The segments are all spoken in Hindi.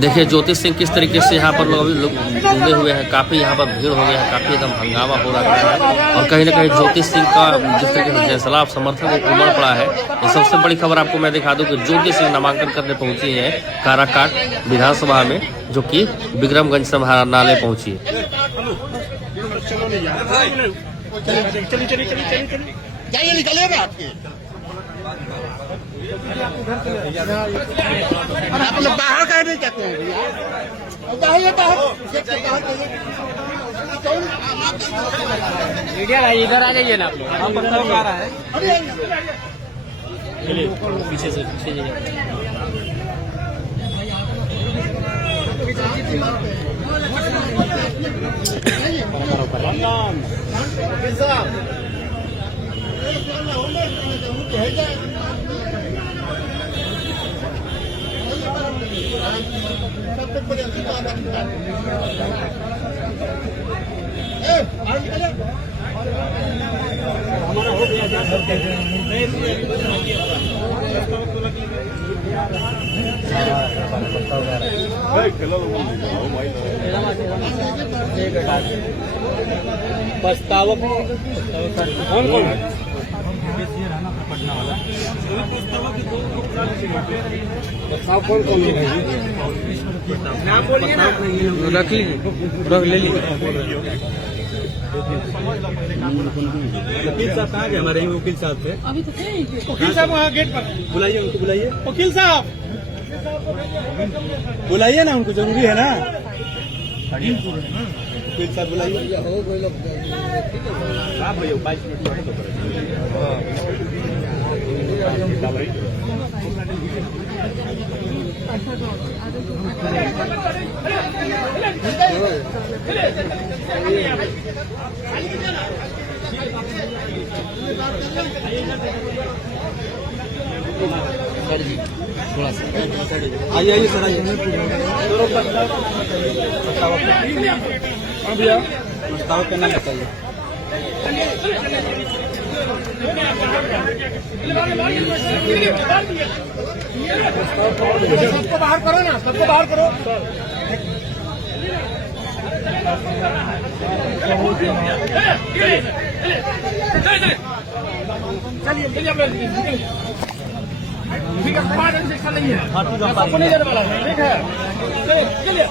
देखिए ज्योति सिंह किस तरीके से यहाँ पर लोग जुड़े हुए हैं, काफ़ी यहाँ पर भीड़ हो गया है, काफ़ी एकदम हंगामा हो रहा है और कहीं ना कहीं ज्योति सिंह का जिस तरीके से जयसलाभ समर्थक उमड़ पड़ा है। ये सबसे बड़ी खबर आपको मैं दिखा दूं कि ज्योति सिंह नामांकन करने पहुंची है काराकाट विधानसभा में, जो कि विक्रमगंज समाहरणालय पहुंची है। आप लोग बाहर कह नहीं कहते हैं भैया, इधर आ जाइए ना आप लोग। आ रहा है पीछे से हमारा हो गया प्रस्तावक कौन कौन है? पटना वाला प्रस्ताव कौन कौन है? रख ले लीजिए। वकील साहब कहाँ गए? हमारे ही वकील साहब थे अभी तो। वकील साहब वहाँ गेट पर, बुलाइए उनको, बुलाइए वकील साहब, बुलाइए ना उनको, जरूरी है ना। वकील साहब बुलाइए। भैया 22 मिनट थोड़ा सा आइए सर, आइए भैया, प्रस्ताव करना बताइए। सबको बाहर करो ना, सबको बाहर करो। आपको नहीं देने वाला है, ठीक है? चलिए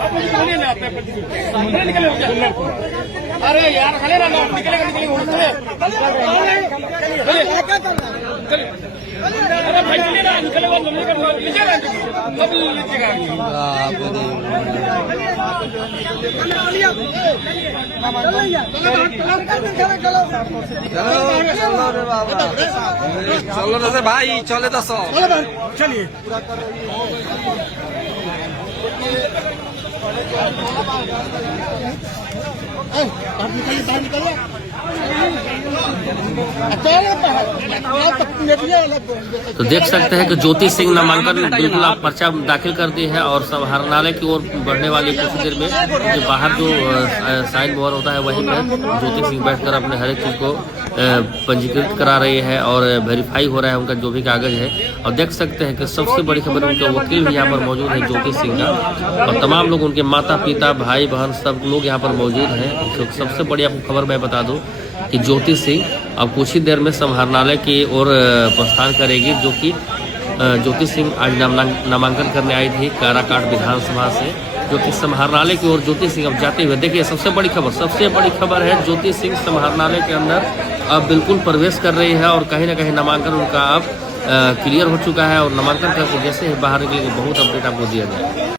आप निकलिए ना, अपने निकले। अरे यार खड़े रहना, निकलेगा अरे भाई चलिए ना, निकलेगा लीजिएगा, कब लीजिएगा? चलो दस भाई, चले 10 चलिए। आप निकलिए, बाहर निकलिए। तो देख सकते हैं कि ज्योति सिंह नामांकन बिल्कुल आप पर्चा दाखिल कर दी है और समाहरणालय की ओर बढ़ने वाली कुछ देर में जो बाहर जो साइन बोर्ड होता है वहीं पर ज्योति सिंह बैठकर अपने हर एक चीज को पंजीकृत करा रही है और वेरीफाई हो रहा है उनका जो भी कागज है। और देख सकते हैं कि सबसे बड़ी खबर उनके वकील भी यहाँ पर मौजूद है ज्योति सिंह का, और तमाम लोग उनके माता पिता भाई बहन सब लोग यहाँ पर मौजूद हैं। तो सबसे बड़ी आपको खबर मैं बता दूं कि ज्योति सिंह अब कुछ ही देर में समाहरणालय की ओर प्रस्थान करेगी, जो कि ज्योति सिंह आज नामांकन करने आई थी काराकाट विधानसभा से, जो कि समाहरणालय की ओर ज्योति सिंह अब जाते हुए। देखिए सबसे बड़ी खबर है ज्योति सिंह समाहरणालय के अंदर अब बिल्कुल प्रवेश कर रही है और कहीं ना कहीं नामांकन उनका अब क्लियर हो चुका है और नामांकन करके जैसे ही बाहर निकलेंगे बहुत अपडेट आपको दिया जाएगा।